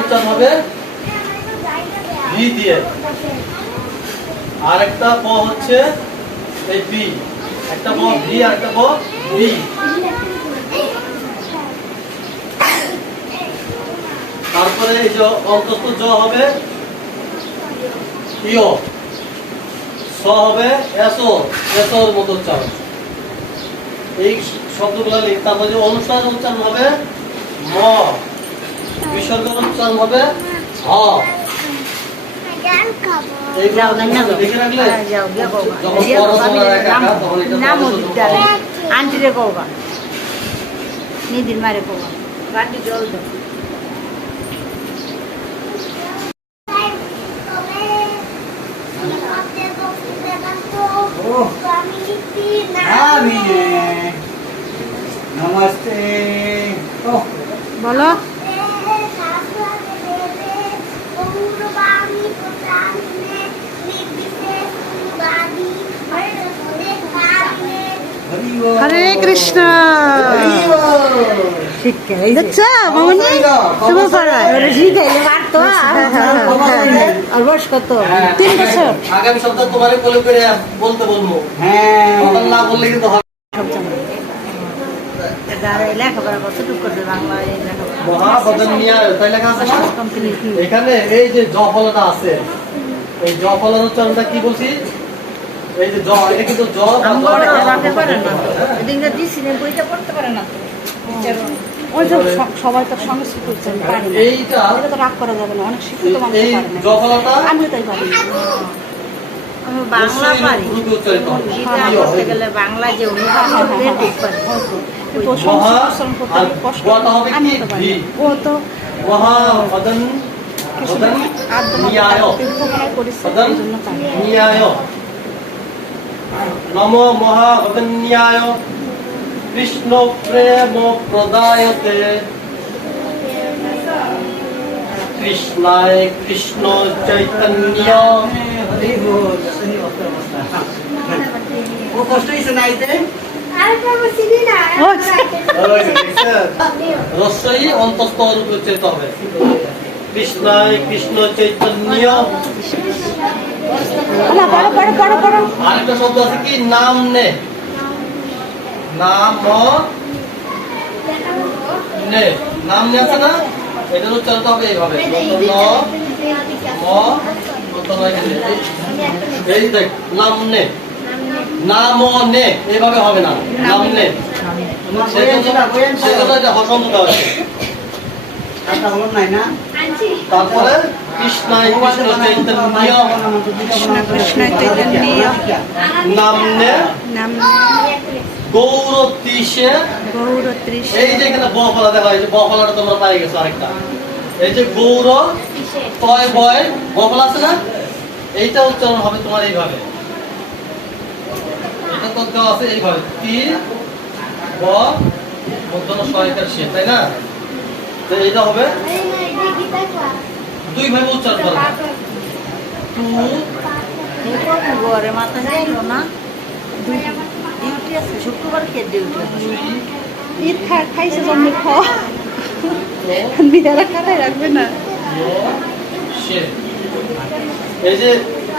উচ্চারণ হবে। ভি দিয়ে। আর একটা প হচ্ছে এই বি। একটা প ভি আর একটা প বি। তারপরে এই যে অন্তস্থ জ হবে। ইয় স হবে এসো এসোর মতো উচ্চারণ। এই শব্দগুলো লিখ তারপরে যে অনুসার উচ্চারণ হবে ম। বিসর্গের উচ্চারণ হবে? হ। এইগুলো যাও না না লিখে রাখলে? যাও গিয়া কওবা যখন পড়াশোনা একা একা তখন এটা নাম পড়াশোনা দিদারে হবে। আন্টিরে কওবা নিদির মারে কওবা গাড়ি জল দাও Amine. Namaste. Oh, বলো Hari Bol. হরে কৃষ্ণ Hari Bol. শিক্ষা দেখছ মামনি তুমি পড়ায় শিখাইলে পারতো আর বয়স কত হ্যাঁ। তিন বছর। আগামী সপ্তাহ তোমারে কোলে করে বলতে বলব। হ্যাঁ। না বললে কিন্তু হবে। এখানে এই যে জ ফলটা আছে এই জ ফলের উচ্চারণটা কি বলছি? এই যে জ এটা কিন্তু জ রাখতে পারে না। এদিকে দিছি না বইটা পড়তে পারে না ওই যে সবাই তো সংস্কৃত উচ্চারণ এইটা এটা তো রাগ করা যাবে না অনেক শিক্ষিত মানুষ পারে না। জ ফলটা তাই পারি আমি বাংলা পারি। রূপে উচ্চারিত হবে। গীতা করতে গেলে বাংলা যে অনুবাদ করতে ঠিক পারি। কিন্তু সংস্কৃত করতে কষ্ট হবে? আমিও তো পারি। ও তো নিয়ায়। করেছে বদন এই জন্য পারি। নিয়ায়। নম মহাবদন্যায় কৃষ্ণ প্রেম প্রদায়তে কৃষ্ণায় কৃষ্ণ চৈতন্য অন্তস্থ রূপে উচ্চারিত হবে। কৃষ্ণায় কৃষ্ণ চৈতন্য। না পড়ো পড়ো পড়ো পড়ো। আরেকটা শব্দ আছে কি? নাম নে। নাম নে। নাম নে আছে না? এটার উচ্চারণ হবে এইভাবে। ন। এই- দেখ নাম নে। নাম নে। এইভাবে হবে না। নাম নে। সেজন্য এটা হসন্ত দেওয়া Kata ulun na na. তারপরে কৃষ্ণায় কৃষ্ণ চৈতন্য কৃষ্ণ কৃষ্ণ চৈতন্য নাম নে নাম গৌরতীশে। গৌর ত্রিশ এই যে এখানে বফলা দেখা হয়েছে বফলাটা তোমরা পাই গেছো আরেকটা। এই যে গৌর তয় বয় বফলা আছে না? এইটা উচ্চারণ হবে তোমার এইভাবে। এটা তো দেওয়া আছে এইভাবে। তি ব মধ্যম সহায়িকার সে তাই না? তো এইটা হবে দুই ভাবে উচ্চারণ করবে টু। ঘরে মাথা যাইল না। ডিউটি আছে। শুক্রবার কে ডিউটি আছে ঈদ খা খাইছে জন্য খাওয়া বিয়ারা খাটাই রাখবে না। এই যে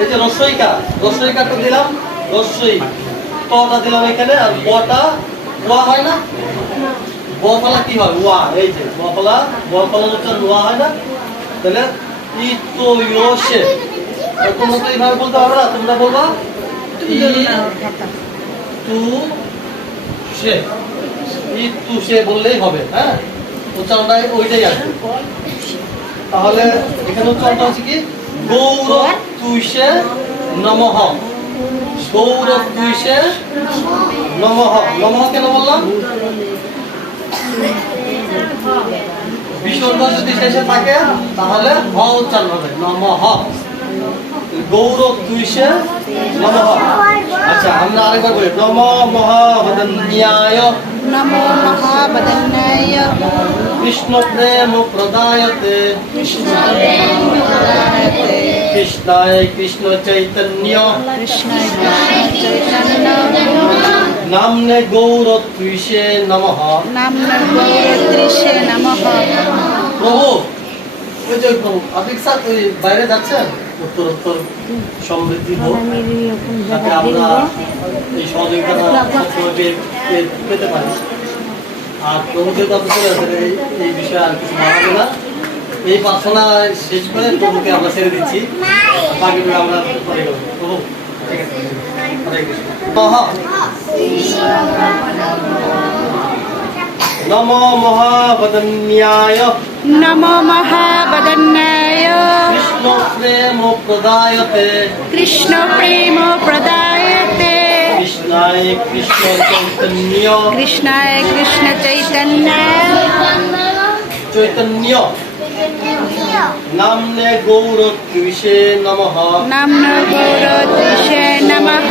এই যে রসইকা রসইকাটা দিলাম রসই। তটা দিলাম এখানে আর বটা হয় না? বফলা কি হয়? ওয়া এই যে বফলা বফলা উচ্চারণ ওয়া হয় না তাহলে ই তো ইয়োশে তোমরা তো এইভাবে বলতে পারবে না? তোমরা বলবা তু সে ই তু সে। বললেই হবে হ্যাঁ? উচ্চারণটা ওইটাই আসবে তাহলে এখানে উচ্চারণটা হচ্ছে কি? গৌর তুইসে নমঃ। গৌর তুইসে নমঃ। নমঃ কেন বললাম? বিসর্গ যদি শেষে থাকে তাহলে হ উচ্চারণ হবে। নমঃ গৌর তুইসে নমঃ আচ্ছা আমরা আরেকবার বলি নম মহাবদন্যায়। নমো মহাবদন্যায়। কৃষ্ণ প্রেম প্রদায়তে কৃষ্ণ কৃষ্ণায় কৃষ্ণ চৈতন্য। কৃষ্ণ কৃষ্ণ চৈতন্য। নামনে গৌর ত্রিশে নমঃ। নাম গৌর ত্রিশে নমঃ। প্রভু ওই যে আপনি স্যার ওই বাইরে যাচ্ছেন? উত্তর উত্তর সমৃদ্ধি হোক। যাতে আমরা এই সবসময় পেয়ে- পেতে পারি। আর প্রভু যেহেতু আপনি চলে আসেন এই এই বিষয়ে আর কিছু বাড়াবো না। এই প্রার্থনা শেষ করে প্রভুকে আমরা ছেড়ে দিচ্ছি। বাকিগুলো আমরা পরে করব। প্রভু ঠিক আছে। হরে কৃষ্ণ। মহা নম মহাবদন্যায় নমো মহাবদন্যায় কৃষ্ণ প্রেম প্রদায়তে কৃষ্ণ প্রেম প্রদায়তে কৃষ্ণায় কৃষ্ণ চৈতন্য কৃষ্ণায় কৃষ্ণ চৈতন্য চৈতন্য নামনে গৌর কৃষে নমঃ নাম্ন গৌরদ্বিষে নমঃ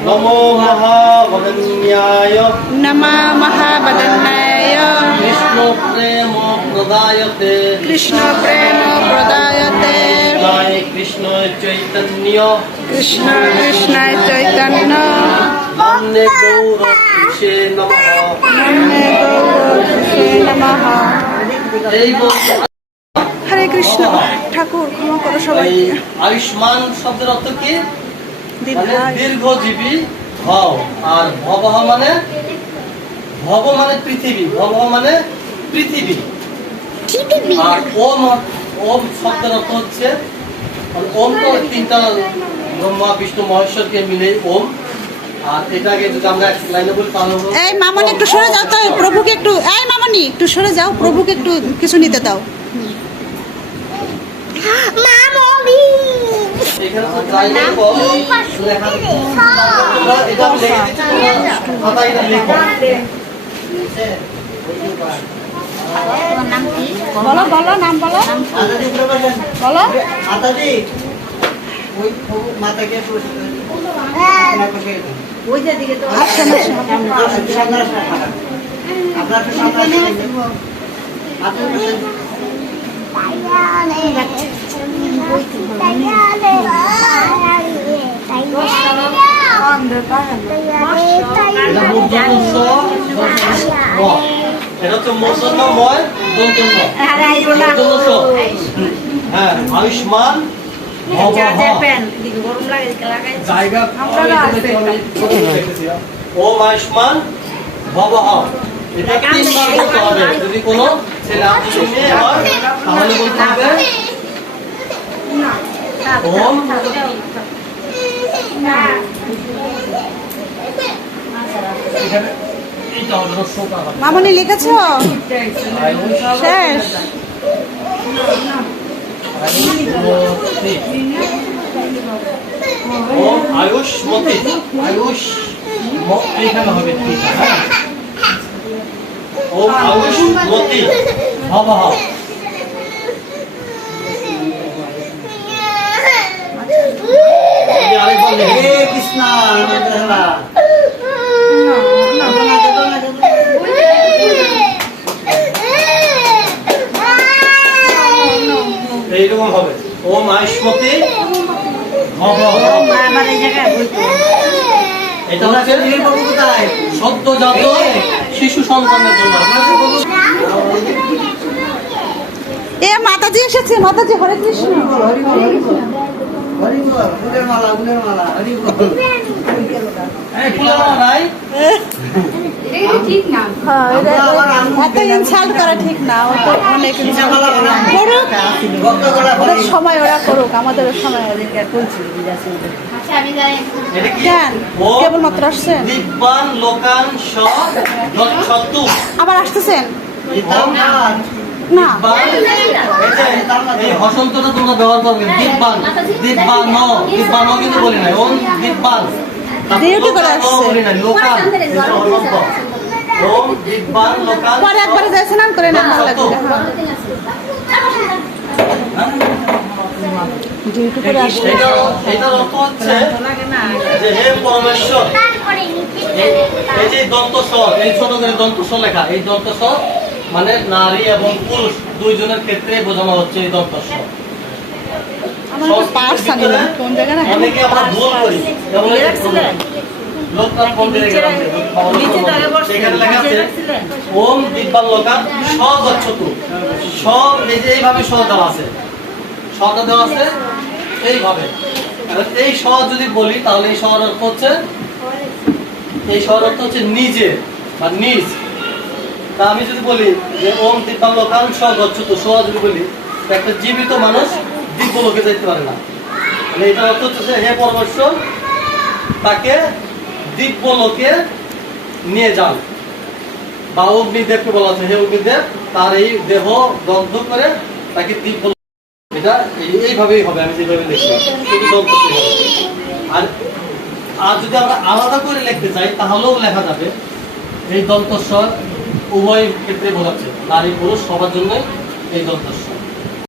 নমো মহাবদন্যায় নম মহাবদন্যায় কৃষ্ণ প্রেম প্রদায়তে কৃষ্ণ প্রেম প্রদায়তে কৃষ্ণায় কৃষ্ণ চৈতন্য কৃষ্ণ কৃষ্ণায় চৈতন্য নামনে গৌর কৃষে নমঃ নাম্নে গৌরদ্বিষে নমঃ এই বলতে হরে কৃষ্ণ ঠাকুর ক্ষমা করো সবাই আয়ুষ্মান শব্দের অর্থ কি? দীর্ঘজীবী হও। আর ভবহ মানে? ভব মানে পৃথিবী ভবহ মানে পৃথিবী। আর ওম ওম শব্দের অর্থ হচ্ছে মানে ওম তো তিনটা ব্রহ্মা বিষ্ণু মহেশ্বরকে মিলে ওম। আর এটাকে যদি আমরা এক লাইনে বলি তাহলে এই মামনি একটু সরে যাও তো প্রভুকে একটু এই মামনি একটু সরে যাও প্রভুকে একটু কিছু নিতে দাও। এখানে বলো। বলো নাম বলো বলো আপনার মূর্ধন্য স হ্যাঁ আয়ুষ্মান জায়গা। ওম আয়ুষ্মান ভব। এটা তিনবার বলতে যদি কোনো ছেলে হয়, তাহলে বলতে হবে হবে মামনি লিখেছো? শেষ। ওম আয়ুষ্মতি। আয়ুষ এইখানে হবে ঠিক হ্যাঁ ওম আয়ুষ্মতি। ভব হ। এই আরেকবার লিখে হে কৃষ্ণ এইরকম হবে। আমার এই এটা হচ্ছে সদ্যজাত শিশু সন্তানের জন্য। এ মাতাজি এসেছে মাতাজি হরে কৃষ্ণ। হরি বল সময় ওরা করুক আমাদেরও সময় কেবলমাত্র আসছেন আবার আসতেছেন? না। এই হসন্তটা তোমরা ব্যবহার করবে কিন্তু। বলি ওম পরে একবারে যাই স্নান করে ভালো লাগবে করে এটা অর্থ হচ্ছে যে হে পরমেশ্বর এই যে দন্ত স্বর এই ছোট করে দন্ত স্বর লেখা। এই দন্ত স্বর মানে নারী এবং পুরুষ দুইজনের ক্ষেত্রে বোঝানো হচ্ছে এই? অনেকে আমরা ভুল করি। লোকনাথ মন্দিরে গেলাম সেখানে লেখা আছে স্বগচ্ছতু। সব এই যে এইভাবে দেওয়া আছে। সটা দেওয়া আছে এইভাবে। এবার এই স যদি বলি তাহলে এই সর অর্থ হচ্ছে এই সর অর্থ হচ্ছে নিজে বা নিজ। তা আমি যদি বলি যে ওম দিব্যাং লোকান স্বগচ্ছতু স যদি বলি একটা জীবিত মানুষ দিব্য লোকে যেতে পারে না। মানে এটা অর্থ হচ্ছে হে পরমেশ্বর তাকে দিব্য লোকে নিয়ে যান। বা অগ্নিদেবকে বলা আছে হে অগ্নিদেব, তার এই দেহ দগ্ধ করে তাকে দিব্য এটা এইভাবেই হবে, আমি যেভাবে লিখছি। আর আর যদি আমরা আলাদা করে লিখতে চাই, তাহলেও লেখা যাবে, এই দন্তস্বর উভয় ক্ষেত্রে বোঝাচ্ছে নারী পুরুষ সবার জন্য এই দন্তস্বর